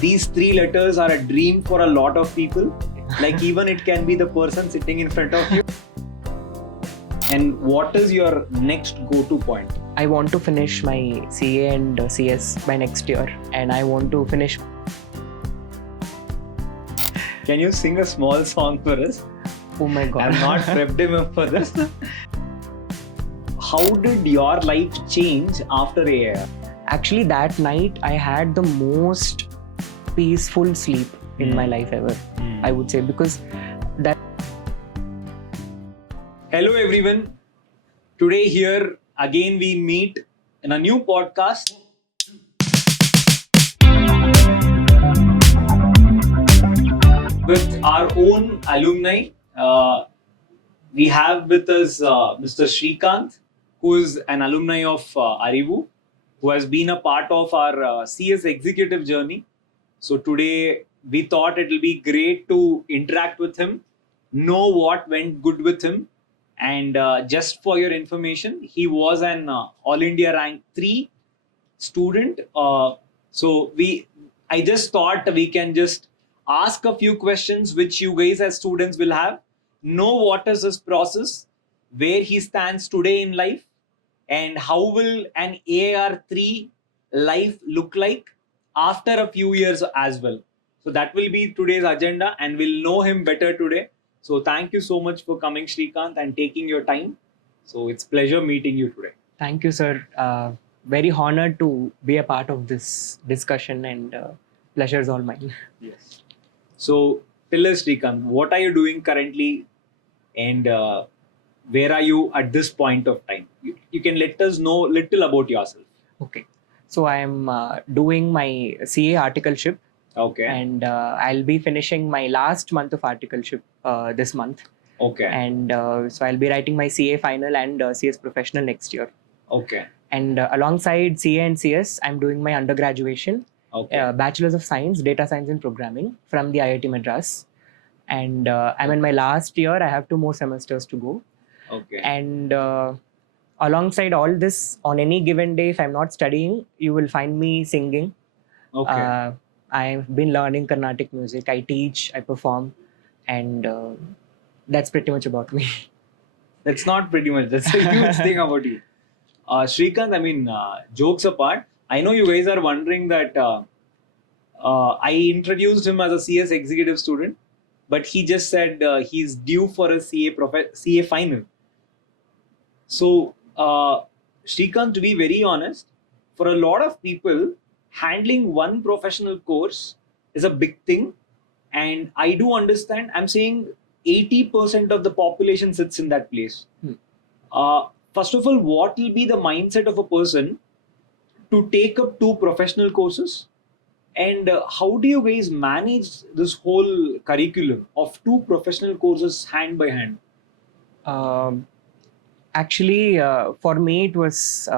these three letters are a dream for a lot of people. Like even it can be the person sitting in front of you. And what is your next go-to point? I want to finish my CA and CS by next year, and I want to finish. Can you sing a small song for us? Oh my god. I've not prepped him for this. How did your life change after AIR? Actually, that night I had the most peaceful sleep in my life ever, I would say, because that. Hello everyone. Today here again we meet in a new podcast. With our own alumni. We have with us Mr. Sreekanth, who is an alumni of Arivu, who has been a part of our CS Executive journey. So today we thought it will be great to interact with him, know what went good with him. And just for your information, he was an All India Rank 3 student. I just thought we can just ask a few questions which you guys as students will have. Know what is his process, where he stands today in life, and how will an AR3 life look like after a few years as well. So that will be today's agenda, and we'll know him better today. So thank you so much for coming, Sreekanth, and taking your time. So it's pleasure meeting you today. Thank you, sir. Very honored to be a part of this discussion, and pleasure is all mine. Yes. So tell us, Sreekanth, what are you doing currently, and where are you at this point of time? You can let us know little about yourself. Okay. So I am doing my CA articleship. Okay. And I'll be finishing my last month of articleship this month. Okay. And so I'll be writing my CA final and CS professional next year. Okay. And alongside CA and CS, I'm doing my undergraduation, Bachelor's of Science, Data Science and Programming from the IIT Madras. And I'm in my last year. I have 2 more semesters to go. Okay. And alongside all this, on any given day, if I'm not studying, you will find me singing. Okay. I've been learning Carnatic music. I teach, I perform, and that's pretty much about me. That's not pretty much. That's a huge thing about you. Sreekanth, I mean, jokes apart, I know you guys are wondering that I introduced him as a CS executive student, but he just said he's due for a CA final. So, Sreekanth, to be very honest, for a lot of people, handling one professional course is a big thing. And I do understand, I'm saying 80% of the population sits in that place. First of all, what will be the mindset of a person to take up 2 professional courses? And how do you guys manage this whole curriculum of 2 professional courses hand by hand? Actually, for me, it was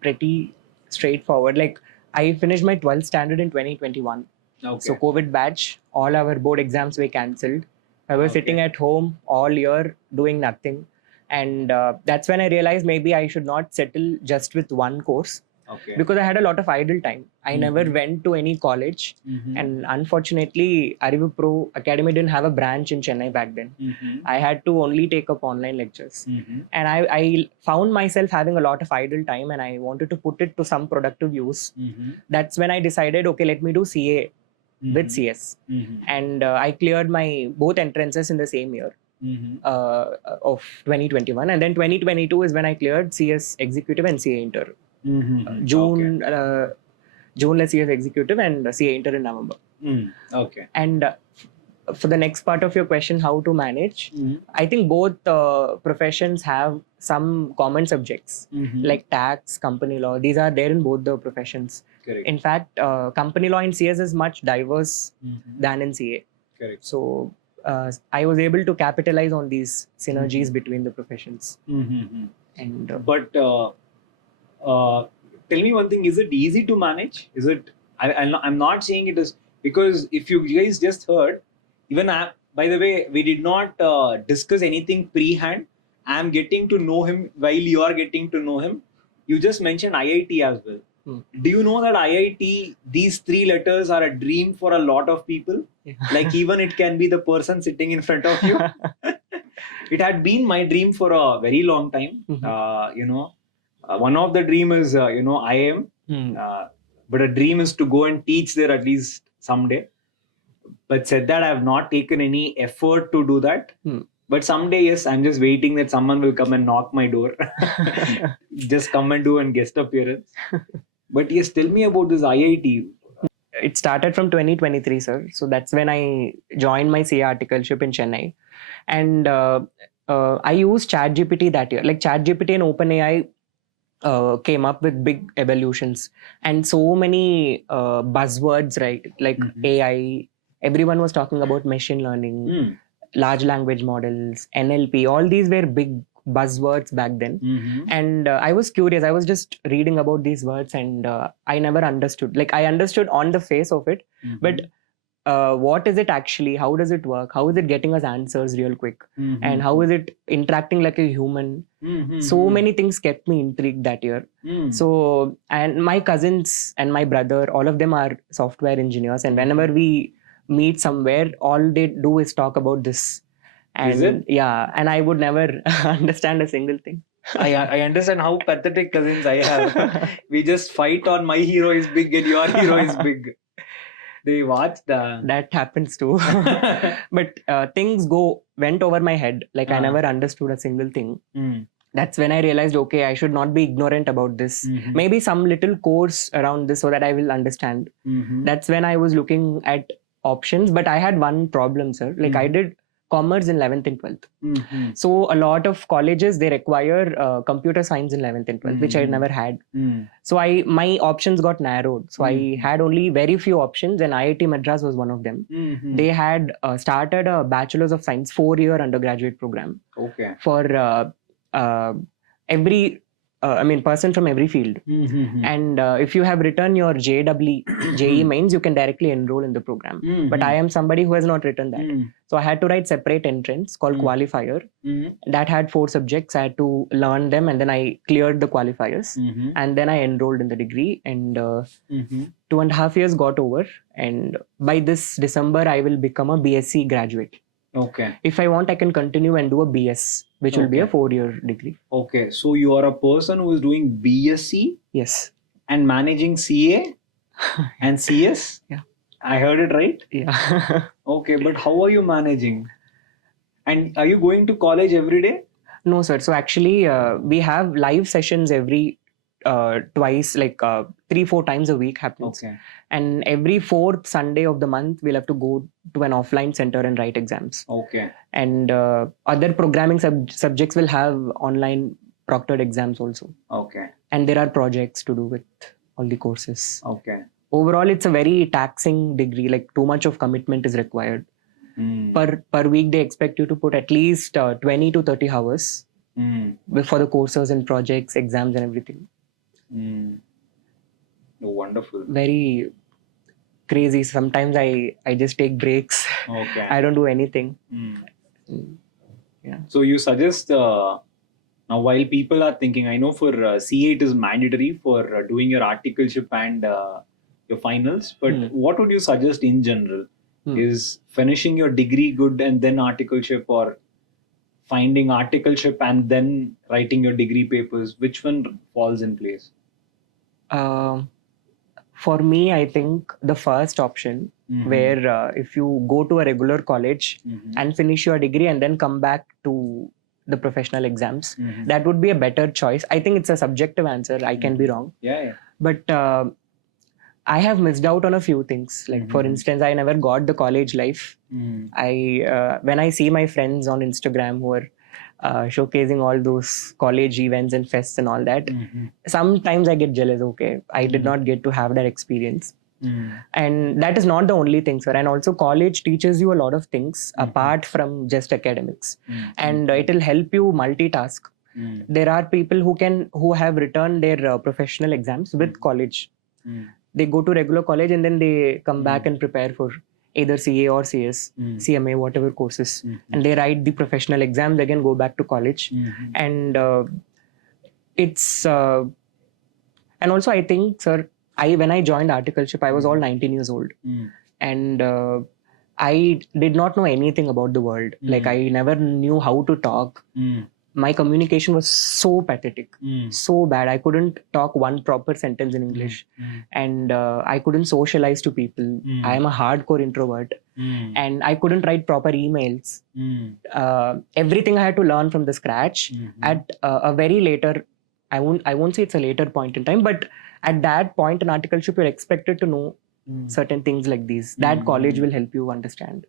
pretty straightforward. Like, I finished my 12th standard in 2021. Okay. So COVID batch, all our board exams were cancelled. I was sitting at home all year doing nothing. And that's when I realized maybe I should not settle just with one course. Okay. Because I had a lot of idle time. I never went to any college. And unfortunately, ArivuPro Academy didn't have a branch in Chennai back then. I had to only take up online lectures. And I found myself having a lot of idle time, and I wanted to put it to some productive use. That's when I decided, okay, let me do CA with CS. And I cleared my both entrances in the same year. Of 2021, and then 2022 is when I cleared CS Executive and CA Inter. June CS Executive and CA Inter in November. Okay. And for the next part of your question, how to manage, I think both professions have some common subjects like tax, company law. These are there in both the professions. Correct. In fact, company law in CS is much diverse than in CA. Correct. So I was able to capitalize on these synergies between the professions. And but tell me one thing: is it easy to manage? Is it? I'm not saying it is, because if you guys just heard, even by the way, we did not discuss anything pre-hand. I'm getting to know him while you are getting to know him. You just mentioned IIT as well. Do you know that IIT, these 3 letters are a dream for a lot of people? Like even it can be the person sitting in front of you. It had been my dream for a very long time. One of the dream is, IIM. But a dream is to go and teach there at least someday. But said that, I have not taken any effort to do that. But someday, yes, I'm just waiting that someone will come and knock my door. Just come and do a guest appearance. But yes, tell me about this IIT. It started from 2023, sir. So that's when I joined my CA articleship in Chennai. And I used ChatGPT that year. Like ChatGPT and OpenAI came up with big evolutions and so many buzzwords, right? Like AI, everyone was talking about machine learning, large language models, NLP, all these were big buzzwords back then. And I was curious. I was just reading about these words and I never understood. Like I understood on the face of it, but what is it actually? How does it work? How is it getting us answers real quick? And how is it interacting like a human? So many things kept me intrigued that year. So, and my cousins and my brother, all of them are software engineers. And whenever we meet somewhere, all they do is talk about this. And is it? Yeah, and I would never understand a single thing. I understand how pathetic cousins I have. We just fight on my hero is big and your hero is big. They watch the... That happens too. But things went over my head. Like I never understood a single thing. That's when I realized, okay, I should not be ignorant about this. Maybe some little course around this so that I will understand. That's when I was looking at options. But I had one problem, sir. Like I did commerce in 11th and 12th. So a lot of colleges, they require computer science in 11th and 12th, which I never had. So my options got narrowed. So I had only very few options and IIT Madras was one of them. They had started a Bachelor's of Science 4-year undergraduate program for every person from every field. And if you have written your JEE mains, you can directly enroll in the program. But I am somebody who has not written that. So I had to write separate entrance called qualifier. That had 4 subjects. I had to learn them and then I cleared the qualifiers. And then I enrolled in the degree and 2.5 years got over. And by this December, I will become a BSc graduate. Okay. If I want, I can continue and do a BS, which will be a 4-year degree. Okay. So you are a person who is doing BSc? Yes. And managing CA and CS? Yeah. I heard it right? Yeah. Okay. But how are you managing? And are you going to college every day? No, sir. So actually, we have live sessions every twice, like 3-4 times a week happens. Okay. And every 4th Sunday of the month, we'll have to go to an offline center and write exams. Okay. And other programming subjects will have online proctored exams also. Okay. And there are projects to do with all the courses. Okay. Overall, it's a very taxing degree. Like too much of commitment is required. Per week, they expect you to put at least 20 to 30 hours for the courses and projects, exams and everything. Oh, wonderful. Very crazy. Sometimes I just take breaks. Okay. I don't do anything. Yeah. So you suggest now while people are thinking, I know for CA it is mandatory for doing your articleship and your finals, but what would you suggest in general? Is finishing your degree good and then articleship, or finding articleship and then writing your degree papers? Which one falls in place? For me, I think the first option, where if you go to a regular college and finish your degree and then come back to the professional exams, that would be a better choice. I think it's a subjective answer. I can be wrong. Yeah. But I have missed out on a few things. Like for instance, I never got the college life. I when I see my friends on Instagram who are showcasing all those college events and fests and all that, sometimes I get jealous. Okay, I did not get to have that experience. And that is not the only thing, sir. And also college teaches you a lot of things apart from just academics. And it will help you multitask. There are people who have written their professional exams with college. They go to regular college and then they come back and prepare for either CA or CS, CMA, whatever courses. And they write the professional exams, again go back to college. And it's And also, I think, sir, when I joined articleship, I was all 19 years old, and I did not know anything about the world. Like, I never knew how to talk. My communication was so pathetic, so bad. I couldn't talk one proper sentence in English, and I couldn't socialize to people. I am a hardcore introvert, and I couldn't write proper emails. Everything I had to learn from the scratch at a very later. I won't say it's a later point in time, but at that point in articleship, you're expected to know certain things like these. That college will help you understand.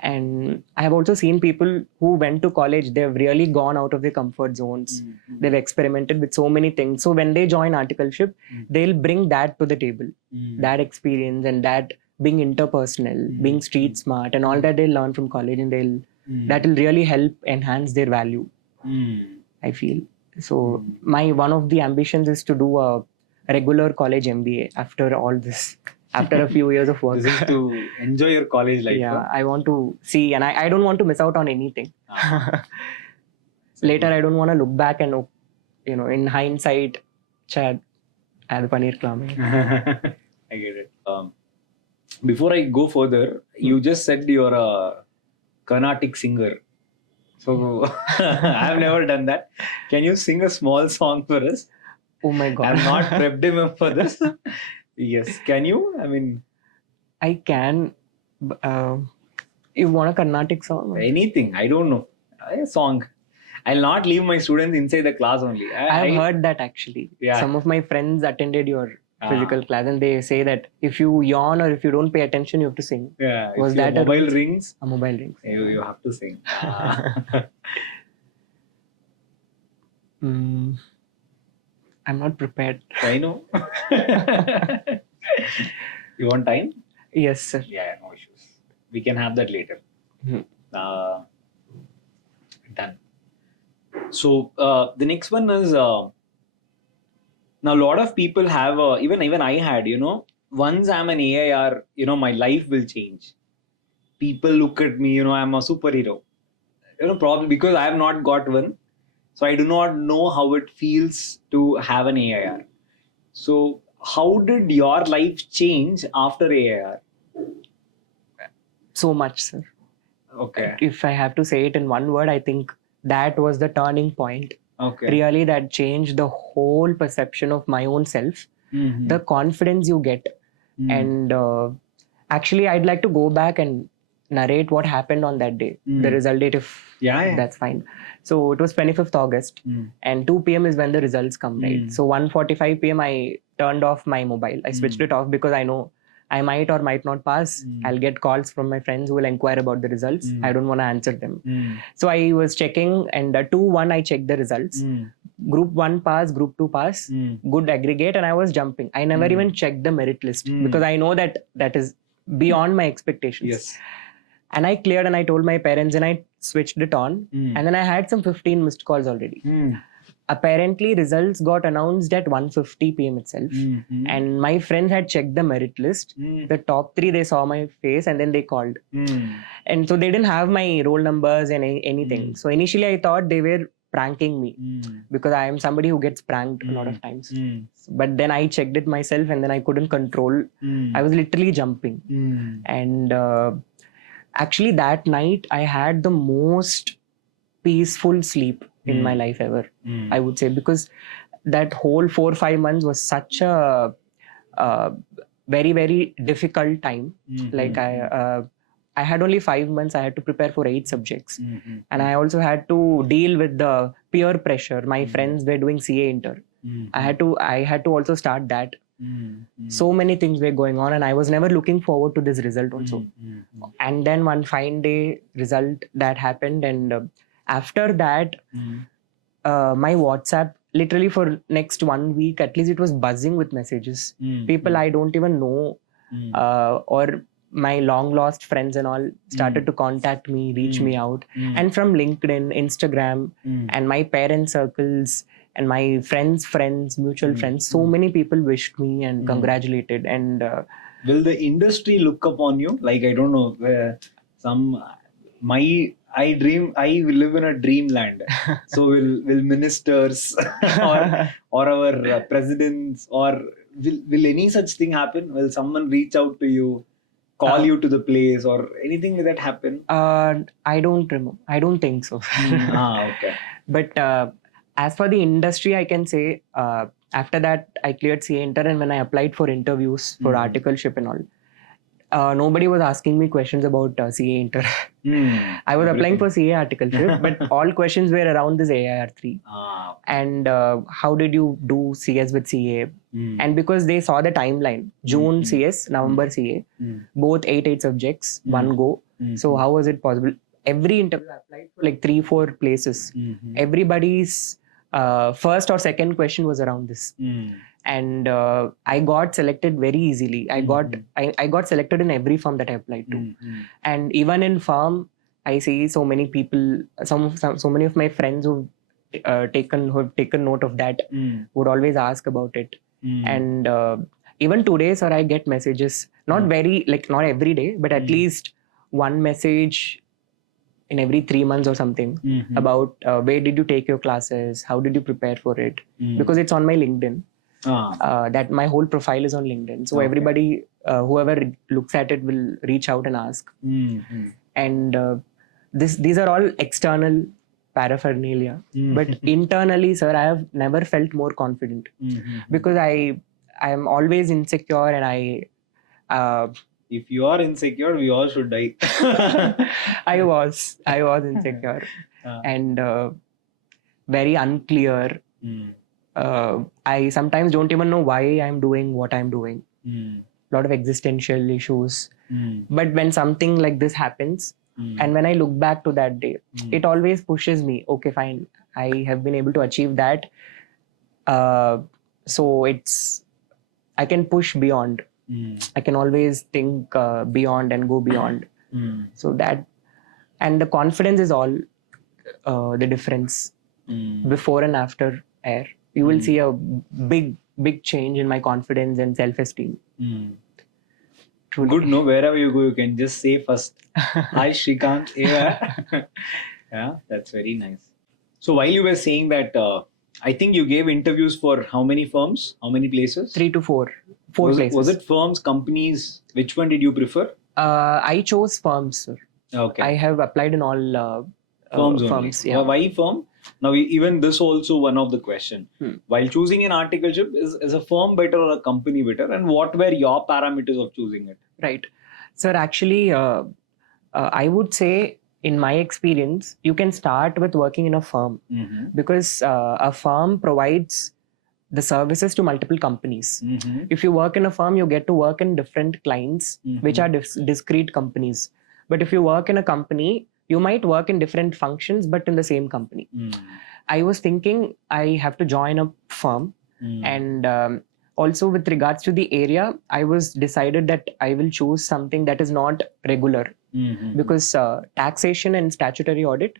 And I have also seen people who went to college, they've really gone out of their comfort zones. They've experimented with so many things. So when they join articleship, they'll bring that to the table, that experience and that being interpersonal, being street smart and all that they'll learn from college, and that will really help enhance their value, I feel. So one of the ambitions is to do a regular college MBA after all this. After a few years of work. This is to enjoy your college life. Yeah, I want to see, and I don't want to miss out on anything. Later, I don't want to look back and, in hindsight, Chad, I had paneer klame. I get it. Before I go further, you just said you're a Carnatic singer. So, I've never done that. Can you sing a small song for us? Oh my God. I've not prepped him for this. Yes, can you? I mean, I can. You want a Carnatic song? Anything. I don't know. A song. I'll not leave my students inside the class only. I've heard that actually. Yeah. Some of my friends attended your physical class, and they say that if you yawn or if you don't pay attention, you have to sing. Yeah. Was that a mobile rings? A mobile rings. You have to sing. I'm not prepared. I know. You want time? Yes, sir. Yeah, no issues. We can have that later. Done. So the next one is now a lot of people have even I had, once I'm an AIR, my life will change. People look at me, I'm a superhero. Probably because I have not got one. So I do not know how it feels to have an AIR. So how did your life change after AIR? So much, sir. Okay. If I have to say it in one word, I think that was the turning point. Okay. Really, that changed the whole perception of my own self, the confidence you get. And actually, I'd like to go back and narrate what happened on that day, the result date, if that's fine. So it was 25th August and 2 p.m. is when the results come, right? So 1:45 p.m. I turned off my mobile. I switched it off because I know I might or might not pass. I'll get calls from my friends who will inquire about the results. I don't want to answer them. So I was checking, and 2-1 I checked the results. Group 1 pass, group 2 pass, good aggregate, and I was jumping. I never even checked the merit list because I know that is beyond my expectations. Yes. And I cleared, and I told my parents, and I switched it on. And then I had some 15 missed calls already. Apparently, results got announced at 1:50 p.m. itself. And my friends had checked the merit list. The top 3, they saw my face, and then they called. And so they didn't have my roll numbers and anything. So initially, I thought they were pranking me because I am somebody who gets pranked a lot of times. But then I checked it myself, and then I couldn't control. I was literally jumping. And actually, that night, I had the most peaceful sleep in my life ever, I would say, because that whole 4 or 5 months was such a very, very difficult time. Like I had only 5 months. I had to prepare for 8 subjects. And I also had to deal with the peer pressure. My friends were doing CA Inter. I had to also start that. So many things were going on, and I was never looking forward to this result also. And then one fine day, result that happened, and after that, my WhatsApp, literally for next 1 week, at least it was buzzing with messages. People I don't even know, or my long lost friends and all started to contact me, reach me out. And from LinkedIn, Instagram, and my parent circles, and my friends, mutual friends, so many people wished me and congratulated. And will the industry look upon you? Like, I don't know, where some I live in a dreamland. So will ministers or our presidents or will any such thing happen? Will someone reach out to you, call you to the place, or anything like that happen? I don't remember. I don't think so. Okay. But as for the industry, I can say after that I cleared CA Inter, and when I applied for interviews for articleship and all, nobody was asking me questions about CA Inter. I was applying for CA articleship, but all questions were around this AIR3. And how did you do CS with CA? And because they saw the timeline, June CS, November CA, both 8 subjects, one go. So how was it possible? Every interview I applied for like 3-4 places. Everybody's first or second question was around this. And I got selected very easily. I got selected in every firm that I applied to. And even in firm, I see so many people, so many of my friends who have taken note of that would always ask about it. And even today, sir, I get messages, not every day, but at least one message in every 3 months or something about where did you take your classes, how did you prepare for it, because it's on my LinkedIn. That my whole profile is on LinkedIn, so everybody, whoever looks at it, will reach out and ask. And these are all external paraphernalia, but internally, sir, I have never felt more confident because I am always insecure, and if you are insecure, we all should die. I was insecure and very unclear. I sometimes don't even know why I'm doing what I'm doing. A lot of existential issues. But when something like this happens, and when I look back to that day, it always pushes me. Okay, fine. I have been able to achieve that. So I can push beyond. I can always think beyond and go beyond. So that, and the confidence is all the difference before and after AIR. You will see a big change in my confidence and self-esteem. Truly. Good, no? Wherever you go, you can just say first, "Hi, Sreekanth." Yeah, that's very nice. So while you were saying that, I think you gave interviews for how many firms, how many places? 3 to 4 places. Was it firms, companies? Which one did you prefer? I chose firms, sir. Okay. I have applied in all firms. Yeah. Why firm? Now, even this also one of the question. While choosing an articleship, is a firm better or a company better? And what were your parameters of choosing it? Right. Sir, actually, I would say, in my experience, you can start with working in a firm because a firm provides the services to multiple companies. If you work in a firm, you get to work in different clients, which are discrete companies. But if you work in a company, you might work in different functions, but in the same company. I was thinking I have to join a firm. And also with regards to the area, I was decided that I will choose something that is not regular. Because taxation and statutory audit,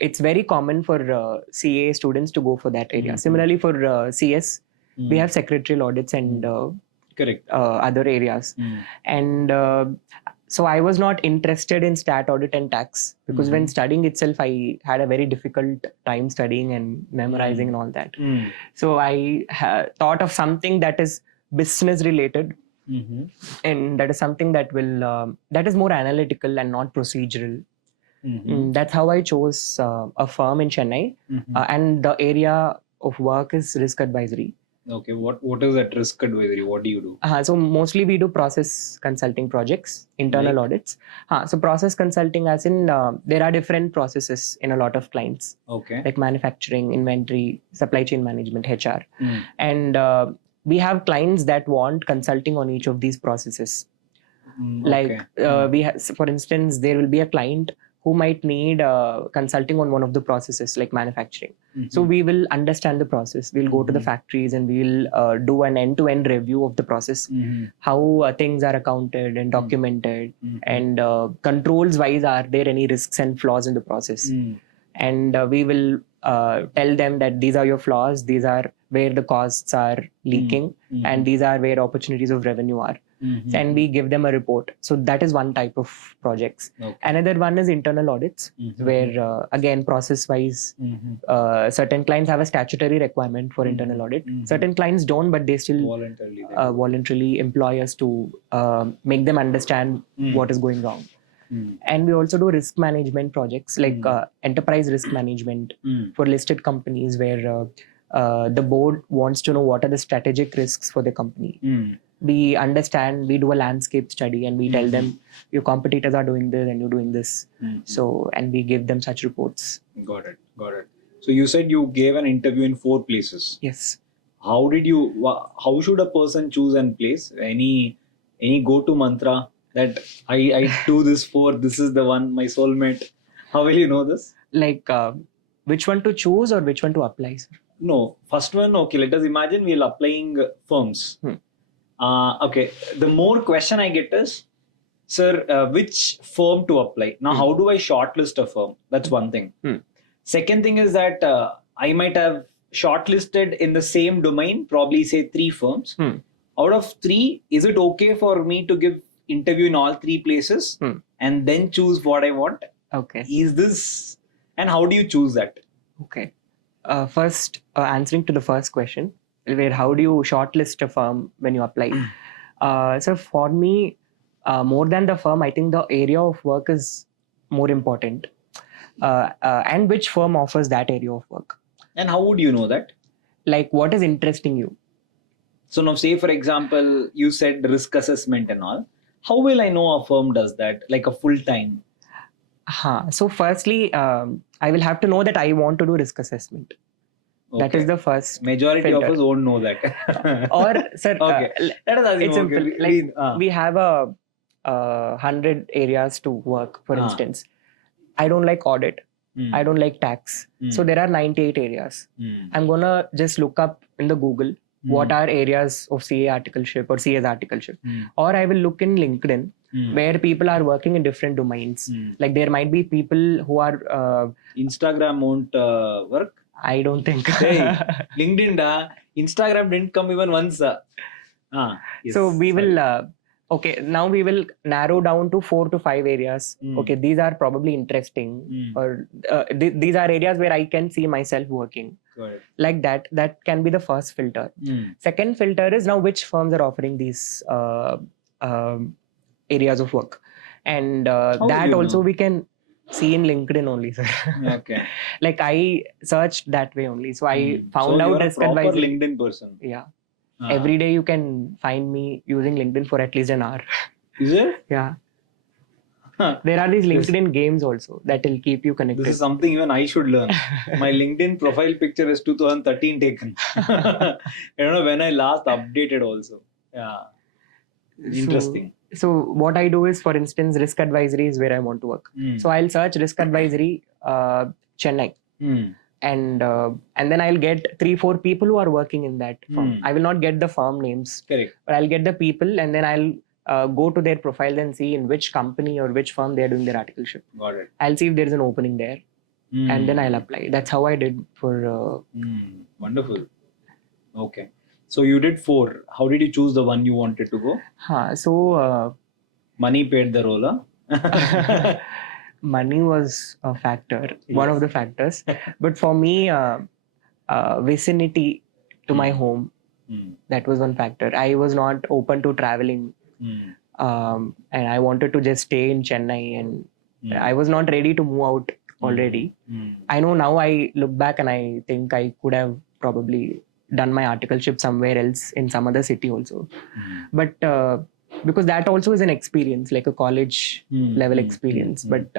it's very common for CA students to go for that area. Similarly, for CS, we have secretarial audits and correct other areas. And so I was not interested in stat audit and tax because when studying itself, I had a very difficult time studying and memorizing and all that. So I thought of something that is business related. And that is something that will that is more analytical and not procedural. That's how I chose a firm in Chennai, and the area of work is risk advisory. Okay, what is that risk advisory? What do you do? So mostly we do process consulting projects, internal audits. So process consulting, as in there are different processes in a lot of clients. Okay. Like manufacturing, inventory, supply chain management, HR, and we have clients that want consulting on each of these processes. Like we have, for instance, there will be a client who might need consulting on one of the processes like manufacturing. So we will understand the process. We'll go to the factories and we'll do an end-to-end review of the process, how things are accounted and documented, and controls wise, are there any risks and flaws in the process? And we will tell them that these are your flaws, these are where the costs are leaking, and these are where opportunities of revenue are. and we give them a report. So that is one type of projects. Okay. Another one is internal audits, where again process wise, certain clients have a statutory requirement for internal audit. Certain clients don't, but they still voluntarily employ us to make them understand what is going wrong. And we also do risk management projects like enterprise risk management for listed companies, where the board wants to know what are the strategic risks for the company. We understand, we do a landscape study, and we tell them your competitors are doing this and you're doing this. So, and we give them such reports. Got it. So you said you gave an interview in 4 places. Yes. How should a person choose an place? Any go-to mantra that I do this for, this is the one, my soulmate? How will you know this? Like which one to choose or which one to apply, sir? No, first one, okay, let us imagine we're applying firms. Okay, the more question I get is, sir, which firm to apply? Now, how do I shortlist a firm? That's one thing. Second thing is that I might have shortlisted in the same domain, probably say 3 firms. Out of 3, is it okay for me to give interview in all 3 places and then choose what I want? Okay. Is this, and how do you choose that? Okay. First, answering to the first question, where how do you shortlist a firm when you apply? So for me, more than the firm, I think the area of work is more important, and which firm offers that area of work. And how would you know that? Like what is interesting you? So now, say for example, you said risk assessment and all. How will I know a firm does that, like a full time? So firstly, I will have to know that I want to do risk assessment. Okay. That is the first. Majority filter. of us won't know that. Or, sir, okay. Let us assume, it's simple. Like we have 100 areas to work, for instance. I don't like audit. I don't like tax. So there are 98 areas. I'm going to just look up in the Google what are areas of CA articleship or CS articleship. Or I will look in LinkedIn where people are working in different domains. Like there might be people who are... Instagram won't work? I don't think. Hey, LinkedIn, Instagram didn't come even once. Yes, so we will... Okay, now we will narrow down to 4 to 5 areas. Okay, these are probably interesting, or these are areas where I can see myself working. Like that can be the first filter. Second filter is now which firms are offering these areas of work, and that also we can see in LinkedIn only, sir. Okay. Like I searched that way only, so I found so out you're risk a proper advisory. LinkedIn person. Yeah. Every day you can find me using LinkedIn for at least an hour. Is it? Yeah. There are these LinkedIn games also that will keep you connected. This is something even I should learn. My LinkedIn profile picture is 2013 taken. I don't know when I last updated also. Yeah. Interesting. So what I do is, for instance, risk advisory is where I want to work. So I'll search risk advisory Chennai. And then I'll get 3-4 people who are working in that firm. I will not get the firm names. Correct. But I'll get the people, and then I'll go to their profile and see in which company or which firm they are doing their articleship. Got it. I'll see if there is an opening there, and then I'll apply. That's how I did for... Wonderful. Okay. So you did 4. How did you choose the one you wanted to go? Money paid the role, huh? Money was a factor, one of the factors. But for me, vicinity to my home, that was one factor. I was not open to traveling, and I wanted to just stay in Chennai, and I was not ready to move out already. I know now I look back and I think I could have probably done my articleship somewhere else in some other city also. But because that also is an experience, like a college level experience. But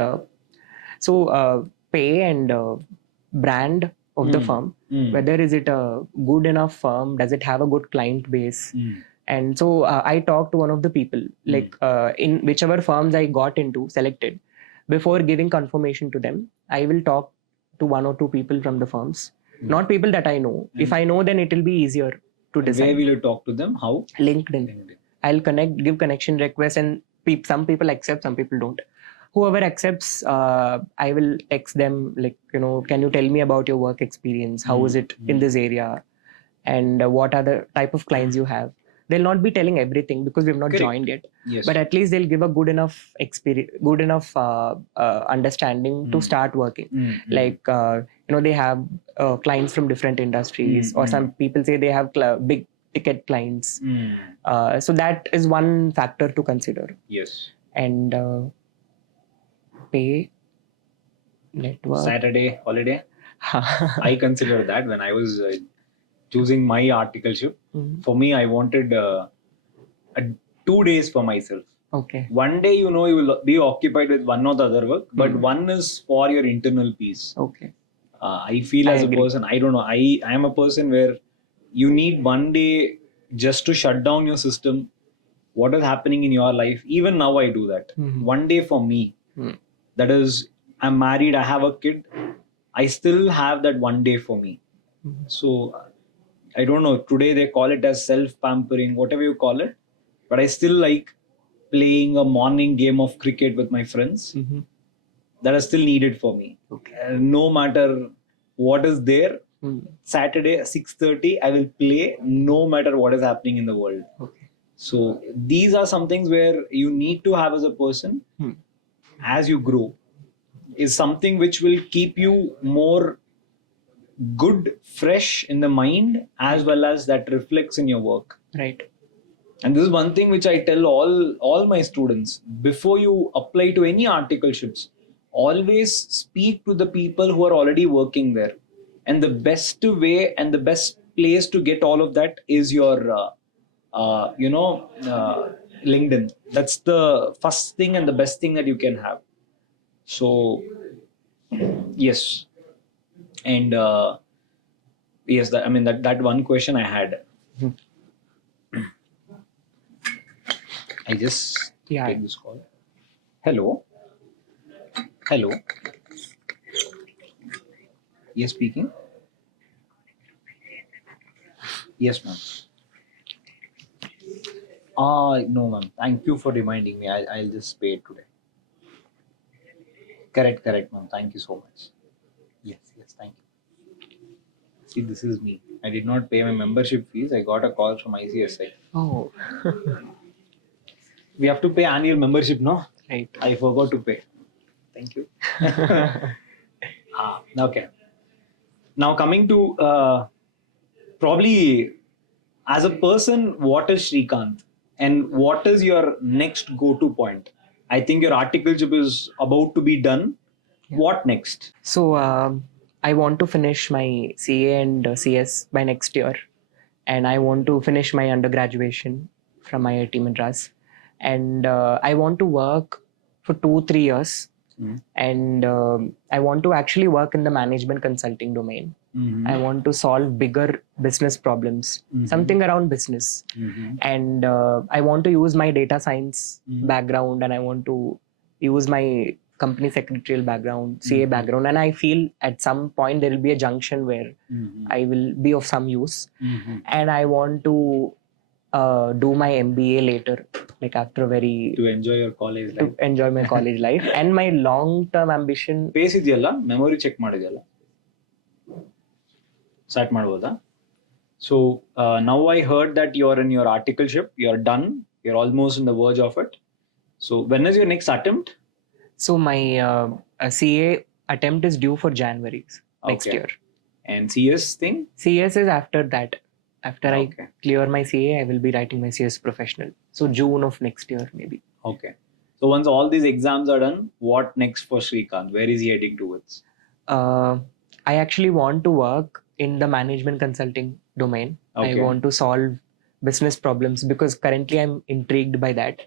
so pay and brand of the firm, whether is it a good enough firm, does it have a good client base? And so I talked to one of the people, like in whichever firms I got into, selected, before giving confirmation to them, I will talk to 1 or 2 people from the firms, not people that I know. If I know, then it will be easier to decide. Where will you talk to them? How? LinkedIn. I'll give connection requests, and some people accept, some people don't. Whoever accepts, I will text them, like, can you tell me about your work experience? How is it in this area? And what are the type of clients you have? they'll not be telling everything because we've not Correct. joined yet. Yes. But at least they'll give a good enough experience, good enough understanding to start working. Like they have clients from different industries, or some people say they have big ticket clients. So that is one factor to consider. Yes. And pay, network, Saturday holiday. I consider that when I was choosing my articleship. For me, I wanted 2 days for myself. Okay. One day, you will be occupied with one or the other work, but one is for your internal peace. Okay. I feel as a person, I don't know, I am a person where you need one day just to shut down your system, what is happening in your life. Even now I do that. One day for me. That is, I'm married, I have a kid. I still have that one day for me. So I don't know, today they call it as self-pampering, whatever you call it. But I still like playing a morning game of cricket with my friends. That is still needed for me. Okay. No matter what is there, Saturday 6:30 I will play no matter what is happening in the world. Okay. So these are some things where you need to have as a person as you grow, is something which will keep you more good, fresh in the mind, as well as that reflects in your work. Right. And this is one thing which I tell all my students. Before you apply to any articleships, always speak to the people who are already working there. And the best way and the best place to get all of that is your, LinkedIn. That's the first thing and the best thing that you can have. So, yes. And yes, that one question I had. I just take this call. Hello. Yes, speaking. Yes, ma'am. No, ma'am. Thank you for reminding me. I'll just pay it today. Correct, ma'am. Thank you so much. Yes, thank you. See, this is me. I did not pay my membership fees. I got a call from ICSI. Oh. We have to pay annual membership, no? Right. I forgot to pay. Thank you. Okay. Now coming to probably as a person, what is Sreekanth and what is your next go-to point? I think your articleship is about to be done. Yeah. What next? So I want to finish my CA and CS by next year, and I want to finish my undergraduation from IIT Madras, and I want to work for 2-3 years. And I want to actually work in the management consulting domain. I want to solve bigger business problems, something around business. And I want to use my data science background, and I want to use my company secretarial background, CA background. And I feel at some point there will be a junction where I will be of some use. And I want to do my MBA later, like after to enjoy your college life. To enjoy my college life. And my long-term ambition. Pace idiyalla, memory check madidiyalla. Start madboda. So now I heard that you're in your articleship, you're done, you're almost on the verge of it. So when is your next attempt? So my CA attempt is due for January next year. And CS thing? CS is after that. After I clear my CA, I will be writing my CS professional. So June of next year, maybe. Okay. So once all these exams are done, what next for Sreekanth? Where is he heading towards? I actually want to work in the management consulting domain. I want to solve business problems because currently I'm intrigued by that.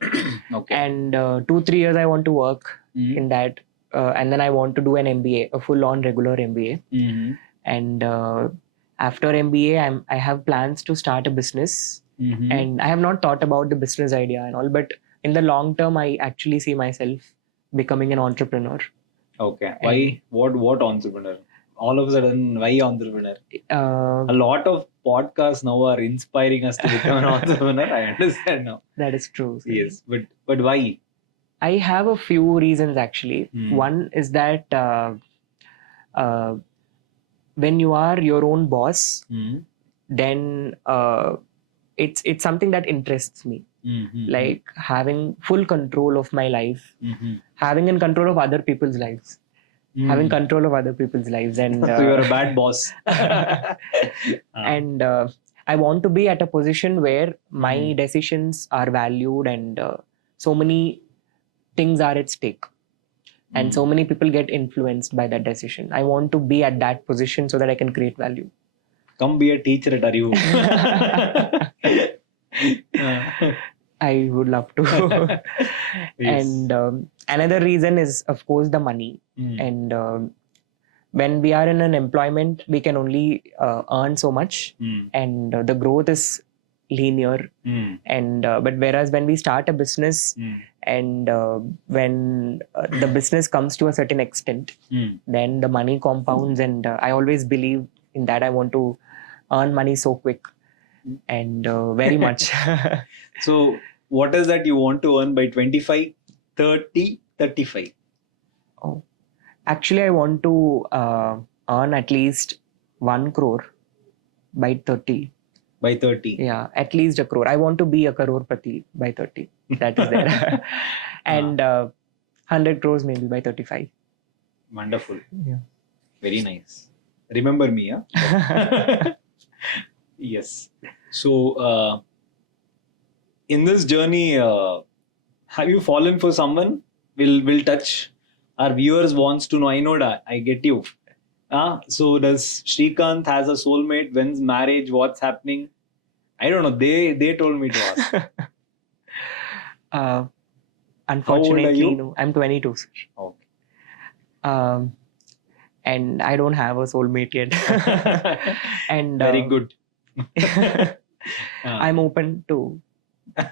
And 2-3 years I want to work in that. And then I want to do an MBA, a full-on regular MBA. And after MBA, I have plans to start a business, and I have not thought about the business idea and all, but in the long term, I actually see myself becoming an entrepreneur. Okay. Why? What entrepreneur? All of a sudden, why entrepreneur? A lot of podcasts now are inspiring us to become an entrepreneur. I understand now. That is true. Yes, but why? I have a few reasons actually. One is that when you are your own boss, then it's something that interests me. Mm-hmm. Like having full control of my life, Mm-hmm. having in control of other people's lives, having control of other people's lives, and So you're a bad boss. and I want to be at a position where my decisions are valued, and so many things are at stake, and so many people get influenced by that decision. I want to be at that position so that I can create value. Come be a teacher at Arivu. I would love to. Yes. And another reason is, of course, the money. And when we are in an employment, we can only earn so much, and the growth is linear. And but whereas when we start a business, and when the business comes to a certain extent, then the money compounds, and I always believe in that. I want to earn money so quick and very much. So what is that you want to earn by 25, 30, 35? Oh, actually, I want to earn at least 1 crore by 30. By 30? Yeah, at least 1 crore. I want to be a crorepati by 30. That is there. And 100 crores maybe by 35. Wonderful. Yeah. Very nice. Remember me, huh? Yes. So, in this journey, have you fallen for someone? Will touch our viewers wants to know. I know that I get you. So does Sreekanth has a soulmate? When's marriage? What's happening? I don't know. They told me to ask. Unfortunately, you? no. I'm 22, sir. Okay. And I don't have a soulmate yet. And very good. I'm open to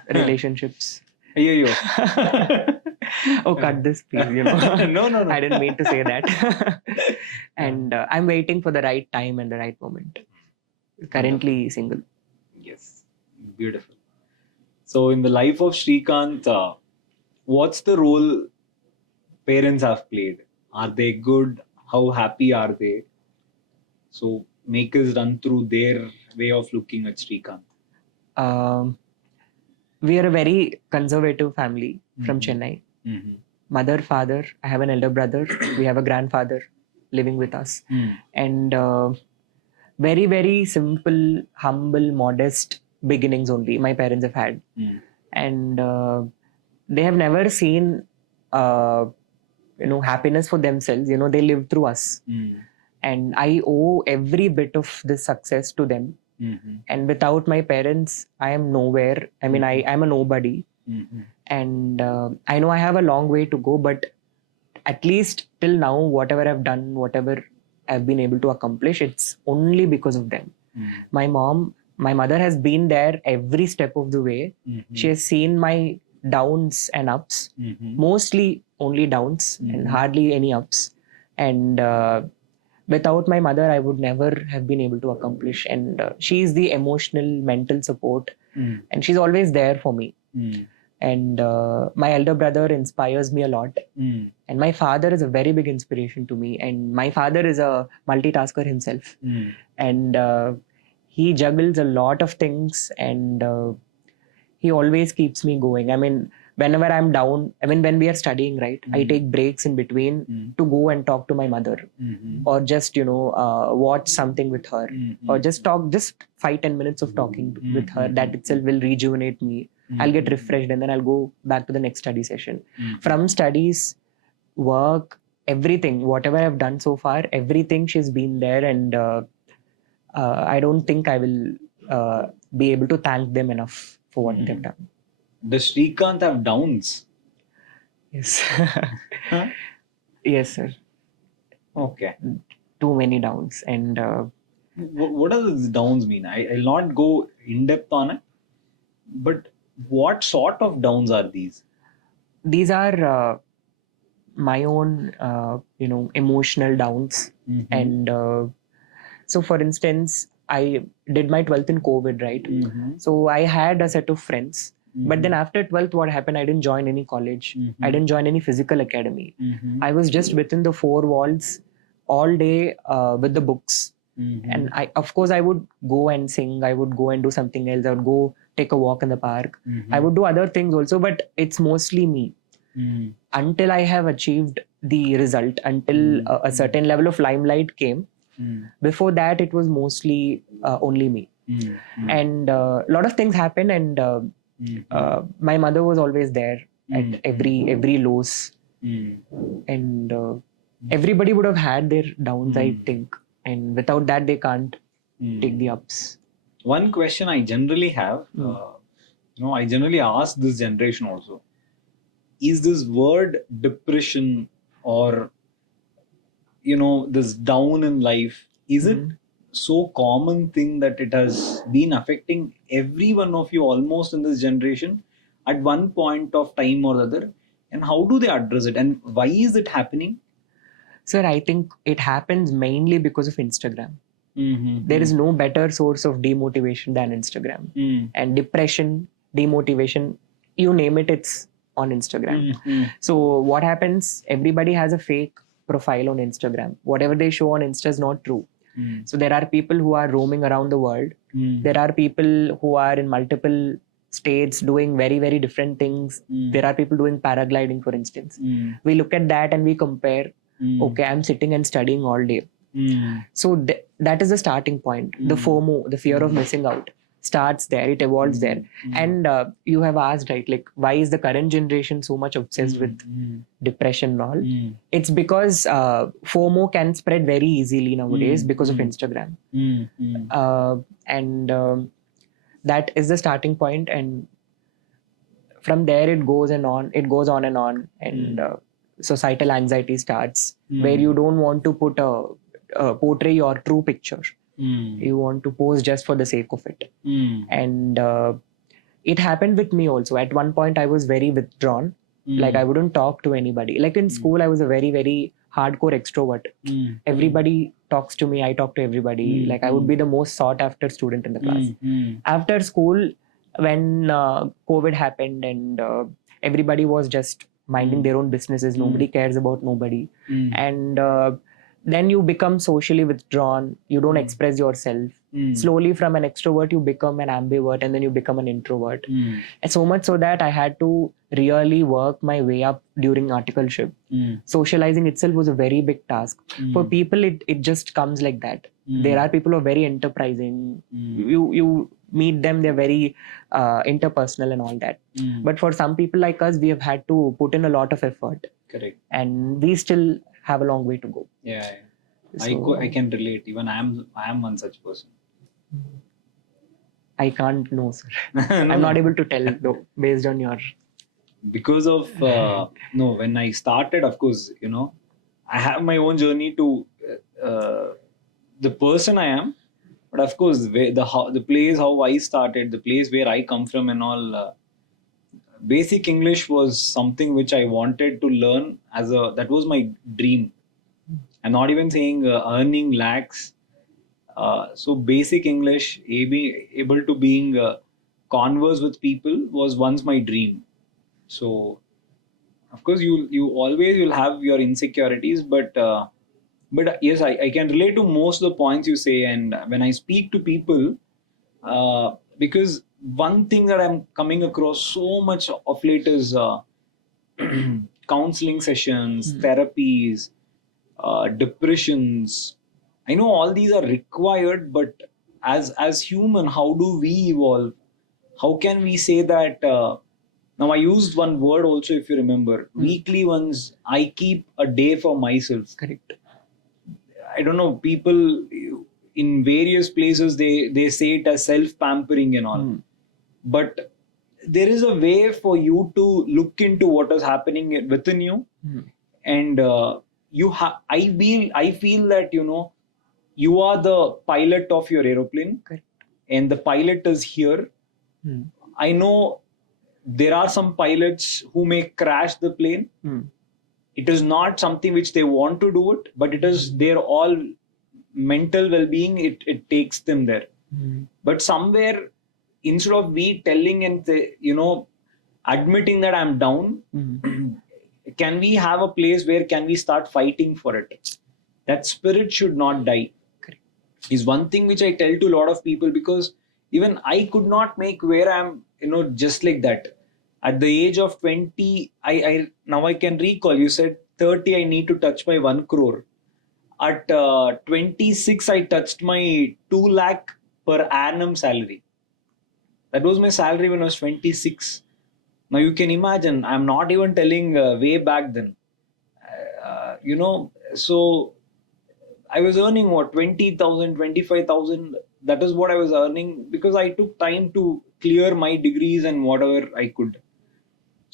relationships. Yo. Oh, cut this, please. No. I didn't mean to say that. And I'm waiting for the right time and the right moment. Currently single. Yes, beautiful. So, in the life of Sreekanth, what's the role parents have played? Are they good? How happy are they? So, make us run through their way of looking at Sreekanth. We are a very conservative family from Chennai. Mother, father, I have an elder brother, we have a grandfather living with us. And very, very simple, humble, modest beginnings only my parents have had. And they have never seen happiness for themselves. They live through us. And I owe every bit of this success to them. And without my parents, I am nowhere. I mean, I'm a nobody. And I know I have a long way to go, but at least till now, whatever I've done, whatever I've been able to accomplish, it's only because of them. My mother has been there every step of the way. She has seen my downs and ups, mostly only downs and hardly any ups. And without my mother, I would never have been able to accomplish. And she is the emotional, mental support, and she's always there for me. And my elder brother inspires me a lot. And my father is a very big inspiration to me. And my father is a multitasker himself. And he juggles a lot of things, and he always keeps me going. I mean, whenever I'm down, when we are studying, right, I take breaks in between to go and talk to my mother, or just, watch something with her, or just 5-10 minutes of talking with her. That itself will rejuvenate me. I'll get refreshed, and then I'll go back to the next study session. From studies, work, everything, whatever I've done so far, everything, she's been there. And I don't think I will be able to thank them enough for what they've done. Does Sreekanth have downs? Yes. Yes, sir. Okay. Too many downs. And what does these downs mean? I'll not go in depth on it, but what sort of downs are these? These are my own, emotional downs. And so, for instance, I did my 12th in COVID, right? So I had a set of friends. But then after 12th, what happened? I didn't join any college. I didn't join any physical academy. I was just within the four walls all day with the books. And I would go and sing. I would go and do something else. I would go take a walk in the park. I would do other things also, but it's mostly me. Until I have achieved the result, until a certain level of limelight came. Before that, it was mostly only me. And a lot of things happened, and my mother was always there at every lows. And everybody would have had their downs, I think. And without that, they can't take the ups. One question I generally have, I generally ask this generation also, is this word depression or, this down in life, is it so common thing that it has been affecting every one of you almost in this generation at one point of time or the other? And how do they address it? And why is it happening? Sir, I think it happens mainly because of Instagram. There is no better source of demotivation than Instagram. And depression, demotivation, you name it, it's on Instagram. So what happens, everybody has a fake profile on Instagram. Whatever they show on Insta is not true. So there are people who are roaming around the world. There are people who are in multiple states doing very, very different things. There are people doing paragliding, for instance. We look at that and we compare, okay, I'm sitting and studying all day. So that is the starting point. The FOMO, the fear of missing out, starts there. It evolves there. And you have asked, right, like, why is the current generation so much obsessed with depression and all? It's because FOMO can spread very easily nowadays because of Instagram. And that is the starting point. And from there, it goes on and on. And societal anxiety starts, where you don't want to portray your true picture. You want to pose just for the sake of it. And it happened with me also. At one point, I was very withdrawn. Like, I wouldn't talk to anybody. Like in school, I was a very, very hardcore extrovert. Everybody talks to me. I talk to everybody. Like, I would be the most sought after student in the class. After school, when COVID happened and everybody was just minding their own businesses, nobody cares about nobody. And then you become socially withdrawn. You don't express yourself. Slowly from an extrovert, you become an ambivert, and then you become an introvert. And so much so that I had to really work my way up during articleship. Socializing itself was a very big task. For people, it just comes like that. There are people who are very enterprising. You meet them, they're very interpersonal and all that. But for some people like us, we have had to put in a lot of effort. Correct. And we still have a long way to go. Yeah. So, I can relate. Even I am one such person. I can't know, sir. I'm not able to tell though, based on your... Because of, when I started, of course, I have my own journey to the person I am. But of course, the place how I started, the place where I come from and all, basic English was something which I wanted to learn that was my dream. I'm not even saying earning lakhs. So basic English, able to being converse with people was once my dream. So of course you always will have your insecurities, but yes, I can relate to most of the points you say. And when I speak to people, because one thing that I'm coming across so much of late is counseling sessions, therapies, depressions. I know all these are required, but as human, how do we evolve? How can we say that? Now I used one word also, if you remember, weekly ones. I keep a day for myself. Correct. I don't know, people in various places, they say it as self-pampering and all. But there is a way for you to look into what is happening within you. And I feel that, you are the pilot of your aeroplane. Correct. And the pilot is here. I know there are some pilots who may crash the plane. It is not something which they want to do it, but it is their all mental well-being. It takes them there. But somewhere, instead of we telling and admitting that I'm down, can we have a place where can we start fighting for it? That spirit should not die. Is one thing which I tell to a lot of people, because even I could not make where I'm, just like that. At the age of 20, I now I can recall, you said 30, I need to touch my 1 crore. At 26, I touched my 2 lakh per annum salary. That was my salary when I was 26. Now you can imagine, I'm not even telling way back then. So I was earning what, 20,000, 25,000. That is what I was earning because I took time to clear my degrees and whatever I could.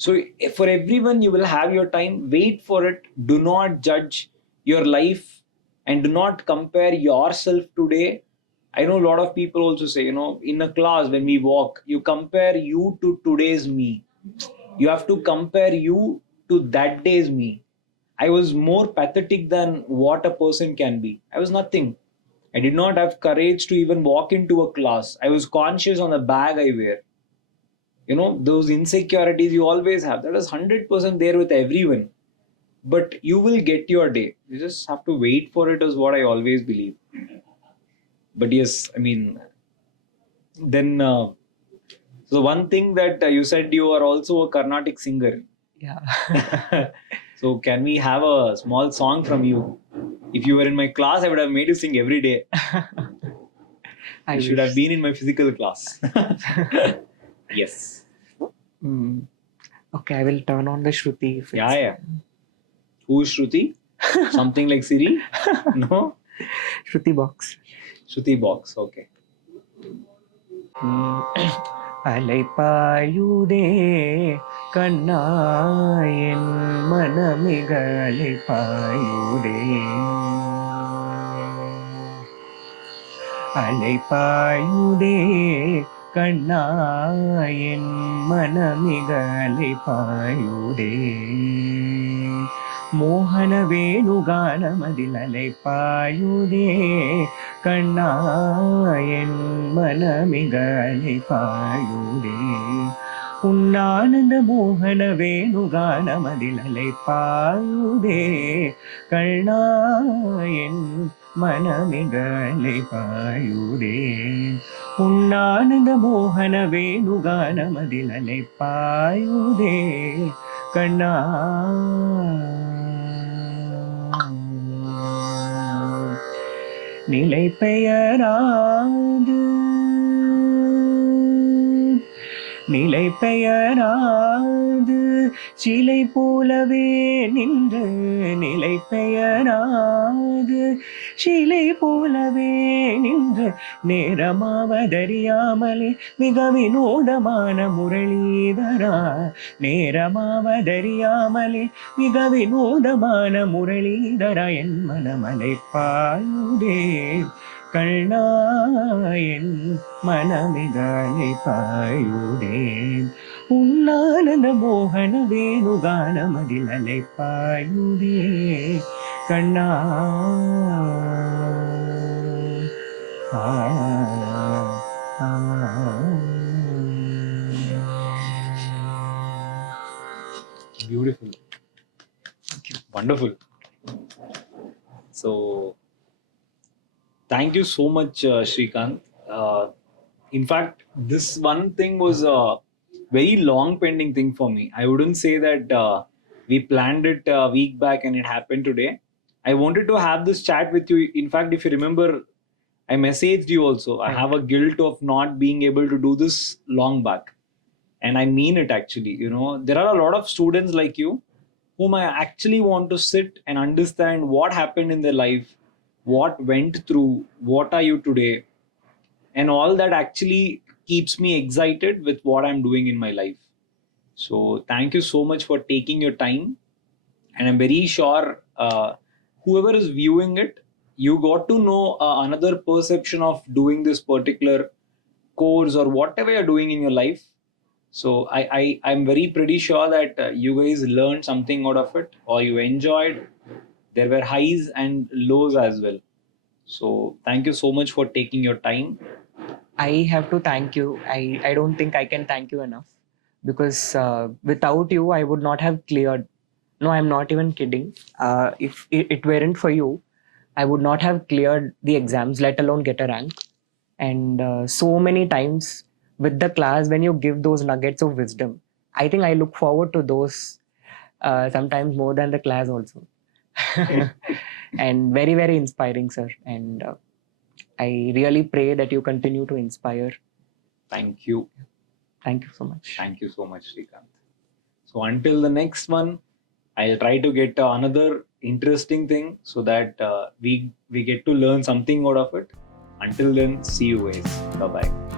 So for everyone, you will have your time. Wait for it. Do not judge your life and do not compare yourself today. I know a lot of people also say, in a class when we walk, you compare you to today's me. You have to compare you to that day's me. I was more pathetic than what a person can be. I was nothing. I did not have courage to even walk into a class. I was conscious on the bag I wear. Those insecurities you always have. That is 100% there with everyone. But you will get your day. You just have to wait for it, is what I always believe. But yes, I mean, then so one thing that you said, you are also a Carnatic singer. Yeah. So can we have a small song from you? If you were in my class, I would have made you sing every day. I You should have been in my physical class. Yes. Okay, I will turn on the Shruti. If Yeah, yeah. Who's Shruti? Something like Siri? No? Shruti box. Shruti box, okay. Alaipayuthey கண்ணா என் மனமிக அலைப்பாயுதே அலைப்பாயுதே கண்ணா என் மனமிக அலைப்பாயுதே மோகன வேணுகானமதில் அலைப்பாயுதே கண்ணா என் மனமிக அலைப்பாயுதே உன்னானந்த மோகன வேணுகானமதில் அலைப்பாயுதே கண்ணா என் மனமிக அலைப்பாயுதே உன்னானந்த மோகன வேணுகானமதில் அலைப்பாயுதே கண்ணா நிலை பெயராது நிலை பெயராது சிலை போலவே நின்று நிலை பெயராது சிலை போலவே நின்று நேரமாவதறியாமலே மிக வினோதமான முரளிதரா நேரமாவதறியாமலே மிக வினோதமான முரளிதரா என் மனமலை பாயுதே கண்ணா என் மனமிகாலை பாயுதே உன்னானந்த மோகன வேணுகானமதில் அலை பாயுதே கண்ணா Beautiful. Wonderful. So thank you so much, Sreekanth. In fact, this one thing was a very long pending thing for me. I wouldn't say that we planned it a week back and it happened today. I wanted to have this chat with you. In fact, if you remember, I messaged you also. I have a guilt of not being able to do this long back. And I mean it actually. There are a lot of students like you whom I actually want to sit and understand what happened in their life, what went through, what are you today, and all that actually keeps me excited with what I'm doing in my life. So thank you so much for taking your time, and I'm very sure whoever is viewing it, you got to know another perception of doing this particular course or whatever you're doing in your life. So I'm very pretty sure that you guys learned something out of it, or you enjoyed. There were highs and lows as well. So thank you so much for taking your time. I have to thank you. I don't think I can thank you enough because without you, I would not have cleared. No, I'm not even kidding. If it weren't for you, I would not have cleared the exams, let alone get a rank. And so many times with the class, when you give those nuggets of wisdom, I think I look forward to those sometimes more than the class also. And very, very inspiring, sir. And I really pray that you continue to inspire. Thank you. Thank you so much. Thank you so much, Sreekanth. So until the next one, I'll try to get another interesting thing so that we get to learn something out of it. Until then, see you guys. Bye bye.